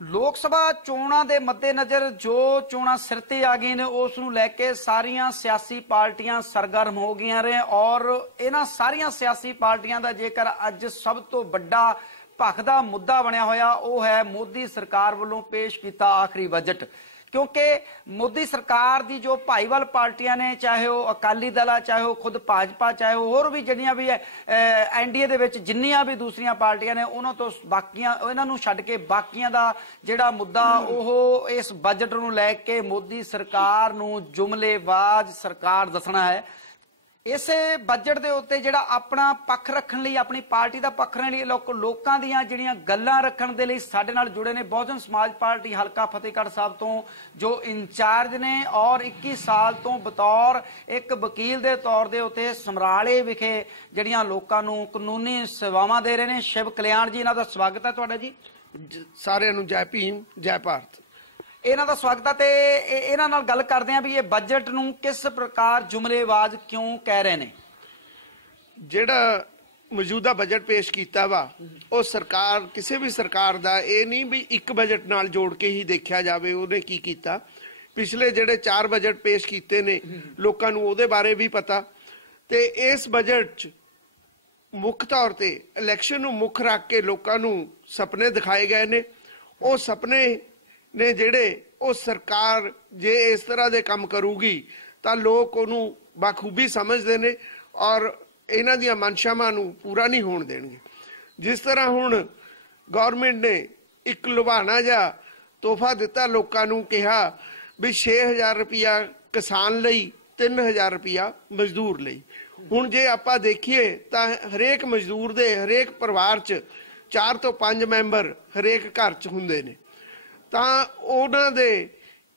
ਲੋਕ ਸਭਾ ਚੋਣਾਂ ਦੇ ਮੱਦੇਨਜ਼ਰ ਜੋ ਚੋਣਾਂ ਸਿਰ ਤੇ ਆ ਗਈਆਂ ਨੇ, ਉਸ ਨੂੰ ਲੈ ਕੇ ਸਾਰੀਆਂ ਸਿਆਸੀ ਪਾਰਟੀਆਂ ਸਰਗਰਮ ਹੋ ਗਈਆਂ ਨੇ ਔਰ ਇਹਨਾਂ ਸਾਰੀਆਂ ਸਿਆਸੀ ਪਾਰਟੀਆਂ ਦਾ ਜੇਕਰ ਅੱਜ ਸਭ ਤੋਂ ਵੱਡਾ ਭਖਦਾ ਮੁੱਦਾ ਬਣਿਆ ਹੋਇਆ, ਉਹ ਹੈ ਮੋਦੀ ਸਰਕਾਰ ਵੱਲੋਂ ਪੇਸ਼ ਕੀਤਾ ਆਖਰੀ ਬਜਟ। ਕਿਉਂਕਿ ਮੋਦੀ ਸਰਕਾਰ ਦੀ ਜੋ ਭਾਈਵਾਲ ਪਾਰਟੀਆਂ ਨੇ, ਚਾਹੇ ਉਹ ਅਕਾਲੀ ਦਲ ਆ, ਚਾਹੇ ਉਹ ਖੁਦ ਭਾਜਪਾ, ਚਾਹੇ ਉਹ ਹੋਰ ਵੀ ਜਿਹੜੀਆਂ ਵੀ ਐਨਡੀਏ ਦੇ ਵਿੱਚ ਜਿੰਨੀਆਂ ਵੀ ਦੂਸਰੀਆਂ ਪਾਰਟੀਆਂ ਨੇ, ਉਹਨਾਂ ਤੋਂ ਬਾਕੀਆਂ, ਇਹਨਾਂ ਨੂੰ ਛੱਡ ਕੇ ਬਾਕੀਆਂ ਦਾ ਜਿਹੜਾ ਮੁੱਦਾ ਉਹ ਇਸ ਬਜਟ ਨੂੰ ਲੈ ਕੇ ਮੋਦੀ ਸਰਕਾਰ ਨੂੰ ਜੁਮਲੇਬਾਜ਼ ਸਰਕਾਰ ਦੱਸਣਾ ਹੈ। ਇਸੇ ਬਜਟ ਦੇ ਉੱਤੇ ਜਿਹੜਾ ਆਪਣਾ ਪੱਖ ਰੱਖਣ ਲਈ, ਆਪਣੀ ਪਾਰਟੀ ਦਾ ਪੱਖ ਰੱਖਣ ਲਈ ਲੋਕਾਂ ਦੀਆਂ ਜਿਹੜੀਆਂ ਗੱਲਾਂ ਰੱਖਣ ਦੇ ਲਈ ਸਾਡੇ ਨਾਲ ਜੁੜੇ ਨੇ ਬਹੁਜਨ ਸਮਾਜ ਪਾਰਟੀ ਹਲਕਾ ਫਤਿਹਗੜ੍ਹ ਸਾਹਿਬ ਤੋਂ, ਜੋ ਇੰਚਾਰਜ ਨੇ ਔਰ 21 ਸਾਲ ਤੋਂ ਬਤੌਰ ਇੱਕ ਵਕੀਲ ਦੇ ਤੌਰ ਦੇ ਉੱਤੇ ਸਮਰਾਲੇ ਵਿਖੇ ਜਿਹੜੀਆਂ ਲੋਕਾਂ ਨੂੰ ਕਾਨੂੰਨੀ ਸੇਵਾਵਾਂ ਦੇ ਰਹੇ ਨੇ। ਸ਼ਿਵ ਕਲਿਆਣ ਜੀ, ਇਹਨਾਂ ਦਾ ਸਵਾਗਤ ਹੈ ਤੁਹਾਡਾ ਜੀ। ਸਾਰਿਆਂ ਨੂੰ ਜੈ ਭੀਮ, ਜੈ ਭਾਰਤ। ਇਹਨਾਂ ਦਾ ਸਵਾਗਤ ਹੈ ਤੇ ਇਹਨਾਂ ਨਾਲ ਗੱਲ ਕਰਦੇ ਆਂ ਵੀ ਇਹ ਬਜਟ ਨੂੰ ਕਿਸ ਪ੍ਰਕਾਰ ਜੁਮਲੇਬਾਜ਼ ਕਿਉਂ ਕਹਿ ਰਹੇ ਨੇ? ਜਿਹੜਾ ਮੌਜੂਦਾ ਬਜਟ ਪੇਸ਼ ਕੀਤਾ ਵਾ, ਉਹ ਸਰਕਾਰ, ਕਿਸੇ ਵੀ ਸਰਕਾਰ ਦਾ, ਇਹ ਨਹੀਂ ਵੀ ਇੱਕ ਬਜਟ ਨਾਲ ਜੋੜ ਕੇ ਹੀ ਦੇਖਿਆ ਜਾਵੇ, ਉਹਨੇ ਕੀ ਕੀਤਾ? ਪਿਛਲੇ ਜਿਹੜੇ ਚਾਰ ਬਜਟ ਪੇਸ਼ ਕੀਤੇ ਨੇ, ਲੋਕਾਂ ਨੂੰ ਉਹਦੇ ਬਾਰੇ ਵੀ ਪਤਾ। ਤੇ ਇਸ ਬਜਟ 'ਚ ਮੁੱਖ ਤੌਰ ਤੇ ਇਲੈਕਸ਼ਨ ਨੂੰ ਮੁੱਖ ਰੱਖ ਕੇ ਲੋਕਾਂ ਨੂੰ ਸੁਪਨੇ ਦਿਖਾਏ ਗਏ ਨੇ। ਉਹ ਸੁਪਨੇ ਨੇ ਜਿਹੜੇ ਉਹ ਸਰਕਾਰ ਜੇ ਇਸ ਤਰ੍ਹਾਂ ਦੇ ਕੰਮ ਕਰੂਗੀ, ਤਾਂ ਲੋਕ ਉਹਨੂੰ ਬਾਖੂਬੀ ਸਮਝਦੇ ਨੇ ਔਰ ਇਹਨਾਂ ਦੀਆਂ ਮਨਸ਼ਾਵਾਂ ਨੂੰ ਪੂਰਾ ਨਹੀਂ ਹੋਣ ਦੇਣਗੇ ਜਿਸ ਤਰ੍ਹਾਂ ਹੁਣ ਗਵਰਨਮੈਂਟ ਨੇ ਇੱਕ ਲੁਭਾਣਾ ਜਿਹਾ ਤੋਹਫਾ ਦਿੱਤਾ, ਲੋਕਾਂ ਨੂੰ ਕਿਹਾ ਵੀ 6000 ਰੁਪਇਆ ਕਿਸਾਨ ਲਈ 3000 ਰੁਪਇਆ ਮਜ਼ਦੂਰ ਲਈ। ਹੁਣ ਜੇ ਆਪਾਂ ਦੇਖੀਏ, ਤਾਂ ਹਰੇਕ ਮਜ਼ਦੂਰ ਦੇ ਹਰੇਕ ਪਰਿਵਾਰ 'ਚ 4 ਤੋਂ 5 ਮੈਂਬਰ ਹਰੇਕ ਘਰ 'ਚ ਹੁੰਦੇ ਨੇ। ਤਾਂ ਉਹਨਾਂ ਦੇ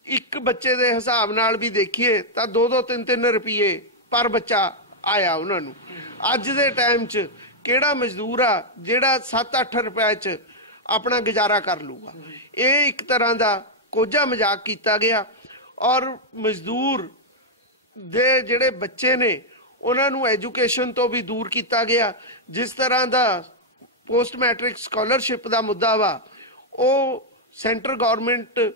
ਇੱਕ ਬੱਚੇ ਦੇ ਹਿਸਾਬ ਨਾਲ ਵੀ ਦੇਖੀਏ ਤਾਂ 2-2 3-3 ਰੁਪਏ ਪਰ ਬੱਚਾ ਆਇਆ ਉਹਨਾਂ ਨੂੰ। ਅੱਜ ਦੇ ਟਾਈਮ 'ਚ ਕਿਹੜਾ ਮਜ਼ਦੂਰ ਆ ਜਿਹੜਾ 7-8 ਰੁਪਏ 'ਚ ਆਪਣਾ ਗੁਜ਼ਾਰਾ ਕਰ ਲੂਗਾ ਇਹ ਇੱਕ ਤਰ੍ਹਾਂ ਦਾ ਕੋਝਾ ਮਜ਼ਾਕ ਕੀਤਾ ਗਿਆ ਔਰ ਮਜ਼ਦੂਰ ਦੇ ਜਿਹੜੇ ਬੱਚੇ ਨੇ, ਉਹਨਾਂ ਨੂੰ ਐਜੂਕੇਸ਼ਨ ਤੋਂ ਵੀ ਦੂਰ ਕੀਤਾ ਗਿਆ। ਜਿਸ ਤਰ੍ਹਾਂ ਦਾ ਪੋਸਟ ਮੈਟ੍ਰਿਕ ਸਕਾਲਰਸ਼ਿਪ ਦਾ ਮੁੱਦਾ ਵਾ, ਉਹ ਸੈਂਟਰ ਗਵਰਨਮੈਂਟ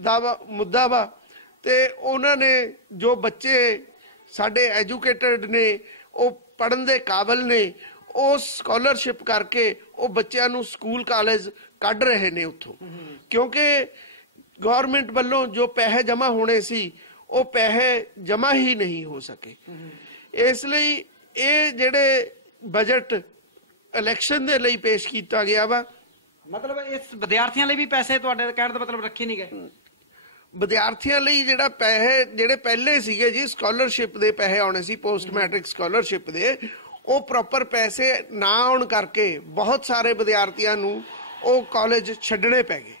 ਦਾ ਵਾ- ਮੁੱਦਾ ਵਾ। ਤੇ ਉਹਨਾਂ ਨੇ ਜੋ ਬੱਚੇ ਸਾਡੇ ਐਜੂਕੇਟਡ ਨੇ, ਉਹ ਪੜਨ ਦੇ ਕਾਬਿਲ ਨੇ, ਉਹ ਸਕਾਲਰਸ਼ਿਪ ਕਰਕੇ ਉਹ ਬੱਚਿਆਂ ਨੂੰ ਸਕੂਲ, ਕਾਲਜ ਕੱਢ ਰਹੇ ਨੇ ਉੱਥੋਂ। ਕਿਉਂਕਿ ਗਵਰਨਮੈਂਟ ਵੱਲੋਂ ਜੋ ਪੈਸੇ ਜਮ੍ਹਾਂ ਹੋਣੇ ਸੀ, ਉਹ ਪੈਸੇ ਜਮ੍ਹਾਂ ਹੀ ਨਹੀਂ ਹੋ ਸਕੇ। ਇਸ ਲਈ ਇਹ ਜਿਹੜੇ ਬਜਟ ਇਲੈਕਸ਼ਨ ਦੇ ਲਈ ਪੇਸ਼ ਕੀਤਾ ਗਿਆ ਵਾ ਮਤਲਬ ਇਸ ਵਿਦਿਆਰਥੀਆਂ ਲਈ ਵੀ ਪੈਸੇ ਤੁਹਾਡੇ ਕਹਿਣ ਦਾ ਮਤਲਬ ਰੱਖੇ ਨਹੀਂ ਗਏ? ਵਿਦਿਆਰਥੀਆਂ ਲਈ ਜਿਹੜਾ ਪੈਸੇ, ਜਿਹੜੇ ਪਹਿਲੇ ਸੀਗੇ ਜੀ ਸਕਾਲਰਸ਼ਿਪ ਦੇ ਪੈਸੇ ਆਉਣੇ ਸੀ ਪੋਸਟ ਮੈਟ੍ਰਿਕ ਸਕਾਲਰਸ਼ਿਪ ਦੇ, ਉਹ ਪ੍ਰੋਪਰ ਪੈਸੇ ਨਾ ਆਉਣ ਕਰਕੇ ਬਹੁਤ ਸਾਰੇ ਵਿਦਿਆਰਥੀਆਂ ਨੂੰ ਉਹ ਕਾਲਜ ਛੱਡਣੇ ਪੈ ਗਏ।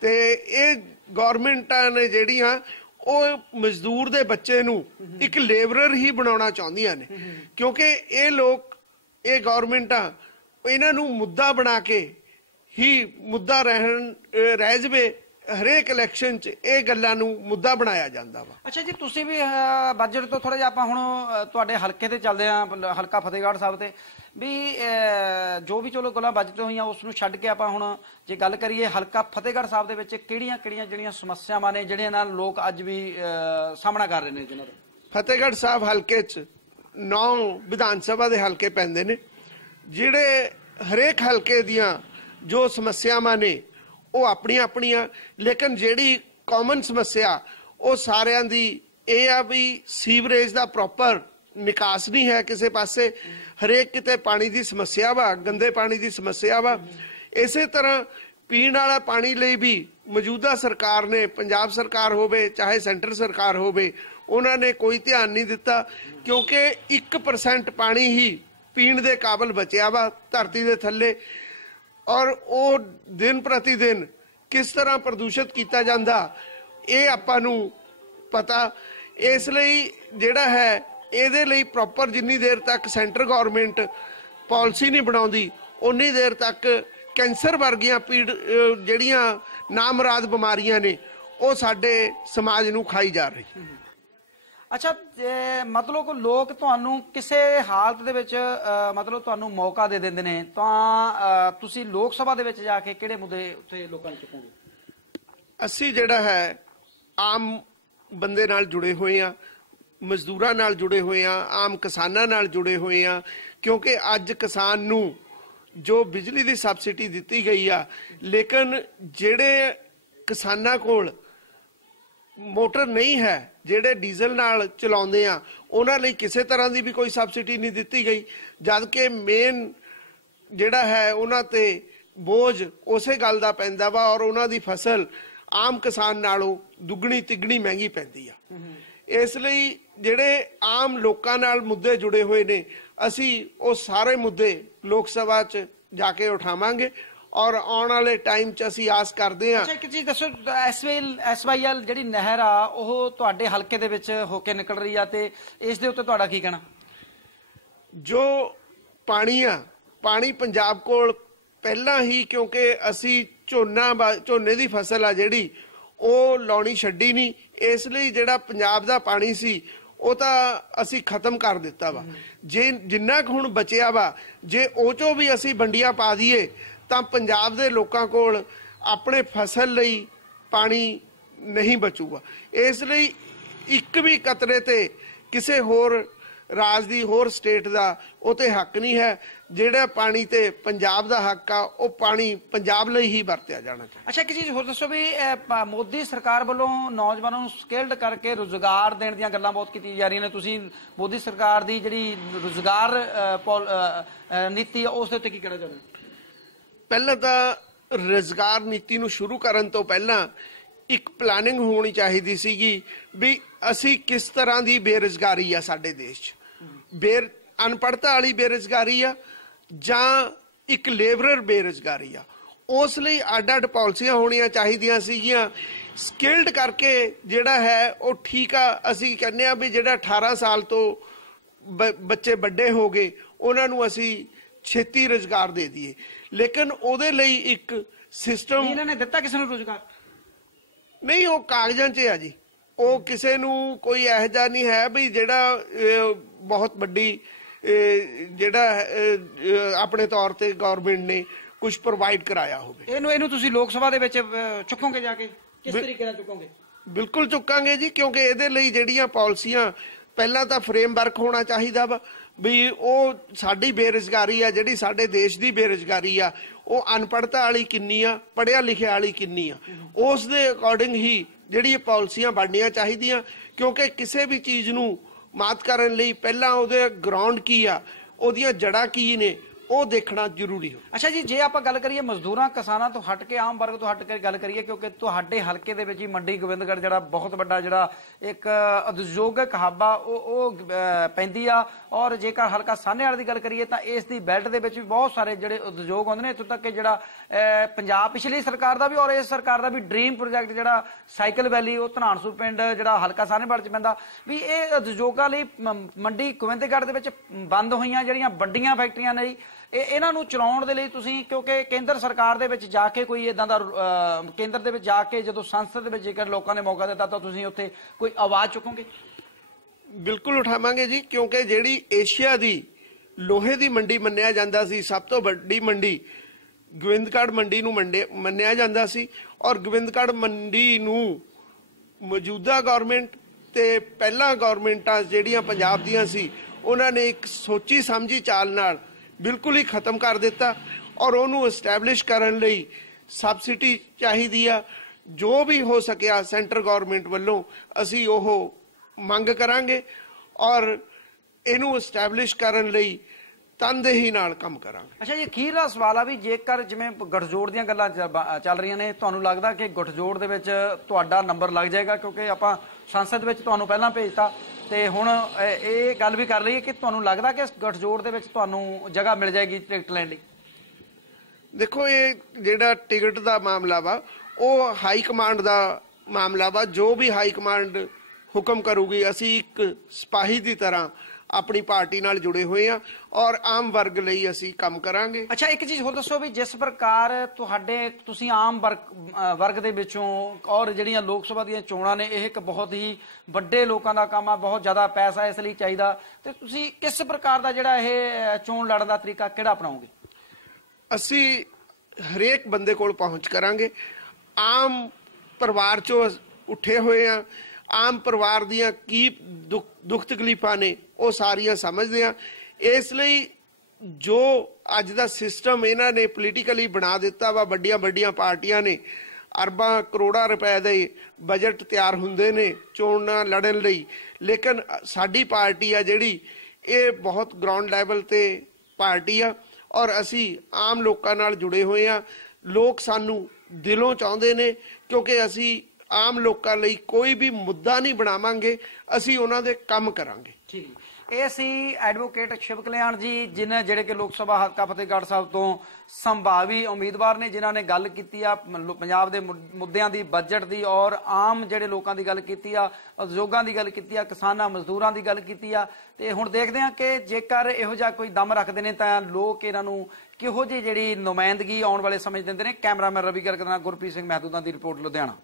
ਤੇ ਇਹ ਗਵਰਨਮੈਂਟਾਂ ਨੇ ਜਿਹੜੀਆਂ, ਉਹ ਮਜ਼ਦੂਰ ਦੇ ਬੱਚੇ ਨੂੰ ਇੱਕ ਲੇਬਰਰ ਹੀ ਬਣਾਉਣਾ ਚਾਹੁੰਦੀਆਂ ਨੇ। ਕਿਉਂਕਿ ਇਹ ਲੋਕ, ਇਹ ਗਵਰਨਮੈਂਟਾਂ, ਇਹਨਾਂ ਨੂੰ ਮੁੱਦਾ ਬਣਾ ਕੇ ਹੀ ਮੁੱਦਾ ਰਹਿਣ ਰਹਿ ਜਵੇ ਹਰੇਕ ਇਲੈਕਸ਼ਨ 'ਚ ਇਹ ਗੱਲਾਂ ਨੂੰ ਮੁੱਦਾ ਬਣਾਇਆ ਜਾਂਦਾ ਵਾ। ਅੱਛਾ ਜੀ ਤੁਸੀਂ ਵੀ ਬਜਟ ਤੋਂ ਥੋੜਾ ਜਿਹਾ ਆਪਾਂ ਹੁਣ ਤੁਹਾਡੇ ਹਲਕੇ ਤੇ ਚੱਲਦੇ ਆਂ ਹਲਕਾ ਫਤਿਹਗੜ੍ਹ ਸਾਹਿਬ ਤੇ। ਵੀ ਜੋ ਵੀ ਚਲੋ ਗੱਲਾਂ ਬਜਟ ਹੋਈਆਂ ਉਸ ਨੂੰ ਛੱਡ ਕੇ ਆਪਾਂ ਹੁਣ ਜੇ ਗੱਲ ਕਰੀਏ ਹਲਕਾ ਫਤਿਹਗੜ੍ਹ ਸਾਹਿਬ ਦੇ ਵਿੱਚ ਕਿਹੜੀਆਂ ਕਿਹੜੀਆਂ ਜਿਹੜੀਆਂ ਸਮੱਸਿਆਵਾਂ ਨੇ ਜਿਹੜੀਆਂ ਨਾਲ ਲੋਕ ਅੱਜ ਵੀ ਸਾਹਮਣਾ ਕਰ ਰਹੇ ਨੇ ਜਿਨ੍ਹਾਂ ਦਾ? ਫਤਿਹਗੜ੍ਹ ਸਾਹਿਬ ਹਲਕੇ 'ਚ 9 ਵਿਧਾਨ ਸਭਾ ਦੇ ਹਲਕੇ ਪੈਂਦੇ ਨੇ ਜਿਹੜੇ ਹਰੇਕ ਹਲਕੇ ਦੀਆਂ ਜੋ ਸਮੱਸਿਆਵਾਂ ਨੇ, ਉਹ ਆਪਣੀਆਂ ਆਪਣੀਆਂ। ਲੇਕਿਨ ਜਿਹੜੀ ਕਾਮਨ ਸਮੱਸਿਆ, ਉਹ ਸਾਰਿਆਂ ਦੀ ਇਹ ਆ ਵੀ ਸੀਵਰੇਜ ਦਾ ਪ੍ਰੋਪਰ ਨਿਕਾਸ ਨਹੀਂ ਹੈ ਕਿਸੇ ਪਾਸੇ। ਹਰੇਕ ਕਿਤੇ ਪਾਣੀ ਦੀ ਸਮੱਸਿਆ ਵਾ, ਗੰਦੇ ਪਾਣੀ ਦੀ ਸਮੱਸਿਆ ਵਾ। ਇਸੇ ਤਰ੍ਹਾਂ ਪੀਣ ਵਾਲਾ ਪਾਣੀ ਲਈ ਵੀ ਮੌਜੂਦਾ ਸਰਕਾਰ ਨੇ, ਪੰਜਾਬ ਸਰਕਾਰ ਹੋਵੇ, ਚਾਹੇ ਸੈਂਟਰ ਸਰਕਾਰ ਹੋਵੇ, ਉਹਨਾਂ ਨੇ ਕੋਈ ਧਿਆਨ ਨਹੀਂ ਦਿੱਤਾ, ਕਿਉਂਕਿ 1% ਪਾਣੀ ਹੀ ਪੀਣ ਦੇ ਕਾਬਲ ਬਚਿਆ ਵਾ, ਧਰਤੀ ਦੇ ਥੱਲੇ। ਔਰ ਉਹ ਦਿਨ ਪ੍ਰਤੀ ਦਿਨ ਕਿਸ ਤਰ੍ਹਾਂ ਪ੍ਰਦੂਸ਼ਿਤ ਕੀਤਾ ਜਾਂਦਾ, ਇਹ ਆਪਾਂ ਨੂੰ ਪਤਾ। ਇਸ ਲਈ ਜਿਹੜਾ ਹੈ, ਇਹਦੇ ਲਈ ਪ੍ਰੋਪਰ ਜਿੰਨੀ ਦੇਰ ਤੱਕ ਸੈਂਟਰ ਗਵਰਨਮੈਂਟ ਪਾਲਿਸੀ ਨਹੀਂ ਬਣਾਉਂਦੀ ਉਨੀ ਦੇਰ ਤੱਕ ਕੈਂਸਰ ਵਰਗੀਆਂ ਪੀੜ ਜਿਹੜੀਆਂ ਨਾਮਰਾਦ ਬਿਮਾਰੀਆਂ ਨੇ, ਉਹ ਸਾਡੇ ਸਮਾਜ ਨੂੰ ਖਾਈ ਜਾ ਰਹੀ ਅੱਛਾ ਮਤਲਬ ਕੋ ਲੋਕ ਤੁਹਾਨੂੰ ਕਿਸੇ ਹਾਲਤ ਦੇ ਵਿੱਚ ਮਤਲਬ ਤੁਹਾਨੂੰ ਮੌਕਾ ਦੇ ਦਿੰਦੇ ਨੇ, ਤਾਂ ਤੁਸੀਂ ਲੋਕ ਸਭਾ ਦੇ ਵਿੱਚ ਜਾ ਕੇ ਕਿਹੜੇ ਮੁੱਦੇ ਉੱਥੇ ਲੋਕਾਂ ਨੂੰ ਚੁੱਕੋਗੇ? ਅਸੀਂ ਜਿਹੜਾ ਹੈ, ਆਮ ਬੰਦੇ ਨਾਲ ਜੁੜੇ ਹੋਏ ਆ ਮਜ਼ਦੂਰਾਂ ਨਾਲ ਜੁੜੇ ਹੋਏ ਆ ਆਮ ਕਿਸਾਨਾਂ ਨਾਲ ਜੁੜੇ ਹੋਏ ਆ ਕਿਉਂਕਿ ਅੱਜ ਕਿਸਾਨ ਨੂੰ ਜੋ ਬਿਜਲੀ ਦੀ ਸਬਸਿਡੀ ਦਿੱਤੀ ਗਈ ਆ, ਲੇਕਿਨ ਜਿਹੜੇ ਕਿਸਾਨਾਂ ਕੋਲ ਮੋਟਰ ਨਹੀਂ ਹੈ ਜਿਹੜੇ ਡੀਜ਼ਲ ਨਾਲ ਚਲਾਉਂਦੇ ਆ, ਉਹਨਾਂ ਲਈ ਕਿਸੇ ਤਰ੍ਹਾਂ ਦੀ ਵੀ ਕੋਈ ਸਬਸਿਡੀ ਨਹੀਂ ਦਿੱਤੀ ਗਈ। ਜਦ ਕਿ ਮੇਨ ਜਿਹੜਾ ਹੈ ਉਹਨਾਂ ਤੇ ਬੋਝ ਉਸੇ ਗੱਲ ਦਾ ਪੈਂਦਾ ਵਾ ਔਰ ਉਹਨਾਂ ਦੀ ਫਸਲ ਆਮ ਕਿਸਾਨ ਨਾਲੋਂ ਦੁੱਗਣੀ ਤਿੱਗਣੀ ਮਹਿੰਗੀ ਪੈਂਦੀ ਆ। ਇਸ ਲਈ ਜਿਹੜੇ ਆਮ ਲੋਕਾਂ ਨਾਲ ਮੁੱਦੇ ਜੁੜੇ ਹੋਏ ਨੇ, ਅਸੀਂ ਉਹ ਸਾਰੇ ਮੁੱਦੇ ਲੋਕ ਸਭਾ 'ਚ ਜਾ ਕੇ ਉਠਾਵਾਂਗੇ। ਔਰ ਆਉਣ ਵਾਲੇ ਟਾਈਮ 'ਚ ਅਸੀਂ ਆਸ ਕਰਦੇ ਹਾਂ। ਅੱਛਾ ਇੱਕ ਚੀਜ਼ ਦੱਸੋ ਐਸਵਾਈਐਲ ਐਸਵਾਈਐਲ ਜਿਹੜੀ ਨਹਿਰ ਆ ਉਹ ਤੁਹਾਡੇ ਹਲਕੇ ਦੇ ਵਿੱਚ ਹੋ ਕੇ ਨਿਕਲ ਰਹੀ ਆ ਤੇ ਇਸ ਦੇ ਉੱਤੇ ਤੁਹਾਡਾ ਕੀ ਕਹਿਣਾ? ਜੋ ਪਾਣੀ ਆ ਪਾਣੀ ਪੰਜਾਬ ਕੋਲ ਪਹਿਲਾਂ ਹੀ ਕਿਉਂਕਿ ਅਸੀਂ ਝੋਨਾ ਝੋਨੇ ਦੀ ਫਸਲ ਆ ਜਿਹੜੀ ਉਹ ਲਾਉਣੀ ਛੱਡੀ ਨਹੀਂ। ਇਸ ਲਈ ਜਿਹੜਾ ਪੰਜਾਬ ਦਾ ਪਾਣੀ ਸੀ ਉਹ ਤਾਂ ਅਸੀਂ ਖਤਮ ਕਰ ਦਿੱਤਾ ਵਾ। ਜੇ ਜਿੰਨਾ ਕੁ ਹੁਣ ਬਚਿਆ ਵਾ ਜੇ ਉਹ ਚੋਂ ਵੀ ਅਸੀਂ ਵੰਡੀਆਂ ਪਾ ਦਈਏ ਤਾਂ ਪੰਜਾਬ ਦੇ ਲੋਕਾਂ ਕੋਲ ਆਪਣੇ ਫਸਲ ਲਈ ਪਾਣੀ ਨਹੀਂ ਬਚੂਗਾ। ਇਸ ਲਈ ਇੱਕ ਵੀ ਕਤਰੇ ਤੇ ਕਿਸੇ ਹੋਰ ਰਾਜ ਦੀ ਹੋਰ ਸਟੇਟ ਦਾ ਉਹ ਤੇ ਹੱਕ ਨਹੀਂ ਹੈ। ਜਿਹੜਾ ਪਾਣੀ ਤੇ ਪੰਜਾਬ ਦਾ ਹੱਕ ਆ ਉਹ ਪਾਣੀ ਪੰਜਾਬ ਲਈ ਹੀ ਵਰਤਿਆ ਜਾਣਾ ਚਾਹੀਦਾ। ਅੱਛਾ ਇੱਕ ਚੀਜ਼ ਹੋਰ ਦੱਸੋ ਵੀ ਮੋਦੀ ਸਰਕਾਰ ਵੱਲੋਂ ਨੌਜਵਾਨਾਂ ਨੂੰ ਸਕਿਲਡ ਕਰਕੇ ਰੋਜ਼ਗਾਰ ਦੇਣ ਦੀਆਂ ਗੱਲਾਂ ਬਹੁਤ ਕੀਤੀਆਂ ਜਾ ਰਹੀਆਂ ਨੇ। ਤੁਸੀਂ ਮੋਦੀ ਸਰਕਾਰ ਦੀ ਜਿਹੜੀ ਰੋਜ਼ਗਾਰ ਅਹ, ਨੀਤੀ ਆ ਉਸ ਦੇ ਉੱਤੇ ਕੀ ਕਹਿਣਾ ਚਾਹੁੰਦੇ ਹੋ? ਪਹਿਲਾਂ ਤਾਂ ਰੋਜ਼ਗਾਰ ਨੀਤੀ ਨੂੰ ਸ਼ੁਰੂ ਕਰਨ ਤੋਂ ਪਹਿਲਾਂ ਇੱਕ ਪਲਾਨਿੰਗ ਹੋਣੀ ਚਾਹੀਦੀ ਸੀਗੀ ਵੀ ਅਸੀਂ ਕਿਸ ਤਰ੍ਹਾਂ ਦੀ ਬੇਰੁਜ਼ਗਾਰੀ ਆ ਸਾਡੇ ਦੇਸ਼ 'ਚ। ਬੇਰ, ਅਨਪੜ੍ਹਤਾ ਵਾਲੀ ਬੇਰੁਜ਼ਗਾਰੀ ਆ ਜਾਂ ਇੱਕ ਲੇਬਰਰ ਬੇਰੁਜ਼ਗਾਰੀ ਆ। ਉਸ ਲਈ ਅੱਡ-ਅੱਡ ਪਾਲਿਸੀਆਂ ਹੋਣੀਆਂ ਚਾਹੀਦੀਆਂ ਸੀਗੀਆਂ। ਸਕਿਲਡ ਕਰਕੇ ਜਿਹੜਾ ਹੈ ਉਹ ਠੀਕ ਆ। ਅਸੀਂ ਕਹਿੰਦੇ ਆ ਵੀ ਜਿਹੜਾ 18 ਸਾਲ ਤੋਂ ਬ- ਬੱਚੇ ਵੱਡੇ ਹੋ ਗਏ, ਉਹਨਾਂ ਨੂੰ ਅਸੀਂ ਛੇਤੀ ਰੋਜ਼ਗਾਰ ਦੇ ਦਈਏ। ਲੇਕਿਨ ਉਹਦੇ ਲਈ ਇੱਕ ਸਿਸਟਮ ਇਹਨਾਂ ਨੇ ਦਿੱਤਾ ਕਿਸੇ ਨੂੰ ਰੋਜ਼ਗਾਰ? ਨਹੀਂ ਉਹ ਕਾਗਜ਼ਾਂ 'ਚ ਆ ਜੀ। ਉਹ ਕਿਸੇ ਨੂੰ ਕੋਈ ਇਹੋ ਜਿਹਾ ਨਹੀਂ ਹੈ ਵੀ ਜਿਹੜਾ ਬਹੁਤ ਵੱਡੀ ਜਿਹੜਾ ਆਪਣੇ ਤੌਰ ਤੇ ਗਵਰਨਮੈਂਟ ਨੇ ਕੁਝ ਪ੍ਰੋਵਾਈਡ ਕਰਾਇਆ ਹੋਵੇ। ਇਹਨੂੰ ਇਹਨੂੰ ਤੁਸੀਂ ਲੋਕ ਸਭਾ ਦੇ ਵਿੱਚ ਚੁੱਕੋਗੇ ਜਾ ਕੇ? ਕਿਸ ਤਰੀਕੇ ਨਾਲ ਚੁੱਕੋਗੇ? ਬਿਲਕੁਲ ਚੁੱਕਾਂਗੇ ਜੀ ਕਿਉਂਕਿ ਇਹਦੇ ਲਈ ਜਿਹੜੀਆਂ ਪਾਲਿਸੀਆਂ ਪਹਿਲਾਂ ਤਾਂ ਫਰੇਮਵਰਕ ਹੋਣਾ ਚਾਹੀਦਾ ਵਾ, ਵੀ ਉਹ ਸਾਡੀ ਬੇਰੁਜ਼ਗਾਰੀ ਆ, ਜਿਹੜੀ ਸਾਡੇ ਦੇਸ਼ ਦੀ ਬੇਰੁਜ਼ਗਾਰੀ ਆ, ਉਹ ਅਨਪੜ੍ਹਤਾ ਵਾਲੀ ਕਿੰਨੀ ਆ, ਪੜ੍ਹਿਆ ਲਿਖਿਆ ਵਾਲੀ ਕਿੰਨੀ ਆ। ਉਸ ਦੇ ਅਕੋਰਡਿੰਗ ਹੀ ਜਿਹੜੀ ਇਹ ਪਾਲਿਸੀਆਂ ਬਣਨੀਆਂ ਚਾਹੀਦੀਆਂ, ਕਿਉਂਕਿ ਕਿਸੇ ਵੀ ਚੀਜ਼ ਨੂੰ ਮਾਤ ਕਰਨ ਲਈ ਪਹਿਲਾਂ ਉਹਦੇ ਗਰਾਊਂਡ ਕੀ ਆ, ਉਹਦੀਆਂ ਜੜ੍ਹਾਂ ਕੀ ਨੇ ਉਹ ਦੇਖਣਾ ਜ਼ਰੂਰੀ ਹੋ ਅੱਛਾ ਜੀ ਜੇ ਆਪਾਂ ਗੱਲ ਕਰੀਏ ਮਜ਼ਦੂਰਾਂ ਕਿਸਾਨਾਂ ਤੋਂ ਹਟ ਕੇ ਆਮ ਵਰਗ ਤੋਂ ਹਟ ਕੇ ਗੱਲ ਕਰੀਏ ਕਿਉਂਕਿ ਤੁਹਾਡੇ ਹਲਕੇ ਦੇ ਵਿੱਚ ਹੀ ਮੰਡੀ ਗੋਬਿੰਦਗੜ੍ਹ ਜਿਹੜਾ ਬਹੁਤ ਵੱਡਾ ਜਿਹੜਾ ਇੱਕ ਉਦਯੋਗਿਕ ਹੱਬ ਉਹ ਉਹ ਪੈਂਦੀ ਆ। ਔਰ ਜੇਕਰ ਹਲਕਾ ਸਾਹਨੇਵਾਲ ਦੀ ਗੱਲ ਕਰੀਏ ਤਾਂ ਇਸ ਦੀ ਬੈਲਟ ਦੇ ਵਿੱਚ ਵੀ ਬਹੁਤ ਸਾਰੇ ਜਿਹੜੇ ਉਦਯੋਗ ਆਉਂਦੇ ਨੇ ਇੱਥੋਂ ਤੱਕ ਕਿ ਜਿਹੜਾ ਅਹ, ਪੰਜਾਬ ਪਿਛਲੀ ਸਰਕਾਰ ਦਾ ਵੀ ਔਰ ਇਸ ਸਰਕਾਰ ਦਾ ਵੀ ਡ੍ਰੀਮ ਪ੍ਰੋਜੈਕਟ ਜਿਹੜਾ ਸਾਈਕਲ ਵੈਲੀ ਉਹ ਧਨਾਨਸੂ ਪਿੰਡ ਜਿਹੜਾ ਹਲਕਾ ਸਾਹਨੇਵਾਲ ਚ ਪੈਂਦਾ। ਵੀ ਇਹ ਉਦਯੋਗਾਂ ਲਈ ਮੰਡੀ ਗੋਬਿੰਦਗੜ੍ਹ ਦੇ ਵਿੱਚ ਬੰਦ ਹੋਈਆਂ ਜਿਹੜੀਆਂ ਵੱਡੀਆਂ ਫੈਕਟਰੀਆਂ ਨੇ ਇਹ ਇਹਨਾਂ ਨੂੰ ਚਲਾਉਣ ਦੇ ਲਈ ਤੁਸੀਂ, ਕਿਉਂਕਿ ਕੇਂਦਰ ਸਰਕਾਰ ਦੇ ਵਿੱਚ ਜਾ ਕੇ ਕੋਈ ਇਦਾਂ ਦਾ ਕੇਂਦਰ ਦੇ ਵਿੱਚ ਜਾ ਕੇ ਜਦੋਂ ਸੰਸਦ ਦੇ ਵਿੱਚ ਜੇਕਰ ਲੋਕਾਂ ਨੇ ਮੌਕਾ ਦਿੱਤਾ ਤਾਂ ਤੁਸੀਂ ਉੱਥੇ ਕੋਈ ਆਵਾਜ਼ ਚੁੱਕੋਗੇ? ਬਿਲਕੁਲ ਉਠਾਵਾਂਗੇ ਜੀ, ਕਿਉਂਕਿ ਜਿਹੜੀ ਏਸ਼ੀਆ ਦੀ ਲੋਹੇ ਦੀ ਮੰਡੀ ਮੰਨਿਆ ਜਾਂਦਾ ਸੀ, ਸਭ ਤੋਂ ਵੱਡੀ ਮੰਡੀ ਗੋਬਿੰਦਗੜ੍ਹ ਮੰਡੀ ਨੂੰ ਮੰਡੇ- ਮੰਨਿਆ ਜਾਂਦਾ ਸੀ ਔਰ ਗੋਬਿੰਦਗੜ੍ਹ ਮੰਡੀ ਨੂੰ ਮੌਜੂਦਾ ਗਵਰਨਮੈਂਟ ਤੇ ਪਹਿਲਾਂ ਗਵਰਨਮੈਂਟਾਂ ਜਿਹੜੀਆਂ ਪੰਜਾਬ ਦੀਆਂ ਸੀ, ਉਹਨਾਂ ਨੇ ਇੱਕ ਸੋਚੀ ਸਮਝੀ ਚਾਲ ਨਾਲ ਬਿਲਕੁਲ ਹੀ ਖਤਮ ਕਰ ਦਿੱਤਾ ਔਰ ਉਹਨੂੰ ਐਸਟੈਬਲਿਸ਼ ਕਰਨ ਲਈ ਸਬਸਿਡੀ ਚਾਹੀਦੀ ਆ। ਜੋ ਵੀ ਹੋ ਸਕਿਆ ਸੈਂਟਰ ਗਵਰਨਮੈਂਟ ਵੱਲੋਂ ਅਸੀਂ ਉਹ ਮੰਗ ਕਰਾਂਗੇ ਔਰ ਇਹਨੂੰ ਐਸਟੈਬਲਿਸ਼ ਕਰਨ ਲਈ ਤਨਦੇਹੀ ਨਾਲ ਕੰਮ ਕਰਾਂਗੇ। ਅੱਛਾ ਜੀ ਅਖੀਰਲਾ ਸਵਾਲ ਆ ਵੀ ਜੇਕਰ ਜਿਵੇਂ ਗਠਜੋੜ ਦੀਆਂ ਗੱਲਾਂ ਚੱਲ ਰਹੀਆਂ ਨੇ, ਤੁਹਾਨੂੰ ਲੱਗਦਾ ਕਿ ਗਠਜੋੜ ਦੇ ਵਿੱਚ ਤੁਹਾਡਾ ਨੰਬਰ ਲੱਗ ਜਾਏਗਾ? ਕਿਉਂਕਿ ਆਪਾਂ ਸੰਸਦ ਵਿੱਚ ਤੁਹਾਨੂੰ ਪਹਿਲਾਂ ਭੇਜਤਾ ਤੇ ਹੁਣ ਇਹ ਗੱਲ ਵੀ ਕਰ ਲਈਏ ਕਿ ਤੁਹਾਨੂੰ ਲੱਗਦਾ ਕਿ ਗਠਜੋੜ ਦੇ ਵਿੱਚ ਤੁਹਾਨੂੰ ਜਗ੍ਹਾ ਮਿਲ ਜਾਏਗੀ ਟਿਕਟ ਲੈਣ ਲਈ? ਦੇਖੋ, ਇਹ ਜਿਹੜਾ ਟਿਕਟ ਦਾ ਮਾਮਲਾ ਵਾ, ਉਹ ਹਾਈ ਕਮਾਂਡ ਦਾ ਮਾਮਲਾ ਵਾ। ਜੋ ਵੀ ਹਾਈ ਕਮਾਂਡ ਹੁਕਮ ਕਰੂਗੀ, ਅਸੀਂ ਇੱਕ ਸਿਪਾਹੀ ਦੀ ਤਰ੍ਹਾਂ ਆਪਣੀ ਪਾਰਟੀ ਨਾਲ ਜੁੜੇ ਹੋਏ ਆ ਔਰ ਆਮ ਵਰਗ ਲਈ ਅਸੀਂ ਕੰਮ ਕਰਾਂਗੇ। ਅੱਛਾ ਇੱਕ ਚੀਜ਼ ਹੋਰ ਦੱਸੋ ਵੀ ਜਿਸ ਪ੍ਰਕਾਰ ਤੁਹਾਡੇ ਤੁਸੀਂ ਆਮ ਵਰਗ ਦੇ ਵਿੱਚੋਂ ਔਰ ਜਿਹੜੀਆਂ ਲੋਕ ਸਭਾ ਦੀਆਂ ਚੋਣਾਂ ਨੇ ਇਹ ਇੱਕ ਬਹੁਤ ਹੀ ਵੱਡੇ ਲੋਕਾਂ ਦਾ ਕੰਮ ਆ ਬਹੁਤ ਜ਼ਿਆਦਾ ਪੈਸਾ ਇਸ ਲਈ ਚਾਹੀਦਾ। ਤੇ ਤੁਸੀਂ ਕਿਸ ਪ੍ਰਕਾਰ ਦਾ ਜਿਹੜਾ ਇਹ ਚੋਣ ਲੜਨ ਦਾ ਤਰੀਕਾ ਕਿਹੜਾ ਅਪਣਾਓਗੇ? ਅਸੀਂ ਹਰੇਕ ਬੰਦੇ ਕੋਲ ਪਹੁੰਚ ਕਰਾਂਗੇ। ਆਮ ਪਰਿਵਾਰ ਚੋਂ ਉੱਠੇ ਹੋਏ ਆ ਆਮ ਪਰਿਵਾਰ ਦੀਆਂ ਕੀ ਦੁੱਖ ਦੁੱਖ ਤਕਲੀਫਾਂ ਨੇ, ਉਹ ਸਾਰੀਆਂ ਸਮਝਦੇ ਆ ਇਸ ਲਈ ਜੋ ਅੱਜ ਦਾ ਸਿਸਟਮ ਇਹਨਾਂ ਨੇ ਪੋਲੀਟੀਕਲੀ ਬਣਾ ਦਿੱਤਾ ਵਾ, ਵੱਡੀਆਂ ਵੱਡੀਆਂ ਪਾਰਟੀਆਂ ਨੇ, ਅਰਬਾਂ ਕਰੋੜਾਂ ਰੁਪਏ ਦੇ ਬਜਟ ਤਿਆਰ ਹੁੰਦੇ ਨੇ ਚੋਣਾਂ ਲੜਨ ਲਈ। ਲੇਕਿਨ ਸਾਡੀ ਪਾਰਟੀ ਆ ਜਿਹੜੀ, ਇਹ ਬਹੁਤ ਗਰਾਊਂਡ ਲੈਵਲ ਤੇ ਪਾਰਟੀ ਆ ਔਰ ਅਸੀਂ ਆਮ ਲੋਕਾਂ ਨਾਲ ਜੁੜੇ ਹੋਏ ਆ। ਲੋਕ ਸਾਨੂੰ ਦਿਲੋਂ ਚਾਹੁੰਦੇ ਨੇ ਕਿਉਂਕਿ ਅਸੀਂ ਆਮ ਲੋਕਾਂ ਲਈ ਕੋਈ ਵੀ ਮੁੱਦਾ ਨਹੀਂ ਬਣਾਵਾਂਗੇ, ਅਸੀਂ ਉਹਨਾਂ ਦੇ ਕੰਮ ਕਰਾਂਗੇ। ਠੀਕ। ਇਹ ਸੀ ਐਡਵੋਕੇਟ ਸ਼ਿਵ ਕਲਿਆਣ ਜੀ, ਜਿਨ੍ਹਾਂ ਜਿਹੜੇ ਕਿ ਲੋਕ ਸਭਾ ਹਲਕਾ ਫਤਿਹਗੜ੍ਹ ਸਾਹਿਬ ਤੋਂ ਸੰਭਾਵੀ ਉਮੀਦਵਾਰ ਨੇ, ਜਿਨ੍ਹਾਂ ਨੇ ਗੱਲ ਕੀਤੀ ਆ ਪੰਜਾਬ ਦੇ ਮੁੱਦਿਆਂ ਦੀ ਬਜਟ ਦੀ ਔਰ ਆਮ ਜਿਹੜੇ ਲੋਕਾਂ ਦੀ ਗੱਲ ਕੀਤੀ ਆ, ਉਦਯੋਗਾਂ ਦੀ ਗੱਲ ਕੀਤੀ ਆ, ਕਿਸਾਨਾਂ, ਮਜ਼ਦੂਰਾਂ ਦੀ ਗੱਲ ਕੀਤੀ ਆ, ਤੇ ਹੁਣ ਦੇਖਦੇ ਆ ਕਿ ਜੇਕਰ ਇਹੋ ਜਿਹਾ ਕੋਈ ਦਮ ਰੱਖਦੇ ਨੇ, ਤਾਂ ਲੋਕ ਇਹਨਾਂ ਨੂੰ ਕਿਹੋ ਜਿਹੀ ਜਿਹੜੀ ਨੁਮਾਇੰਦਗੀ ਆਉਣ ਵਾਲੇ ਸਮੇਂ ਦਿੰਦੇ ਨੇ? ਕੈਮਰਾਮੈਨ ਰਵੀ ਗਰਗ ਨਾਲ ਗੁਰਪ੍ਰੀਤ ਸਿੰਘ ਮਹਿਦੂਦਾਂ ਦੀ ਰਿਪੋਰਟ, ਲੁਧਿਆਣਾ।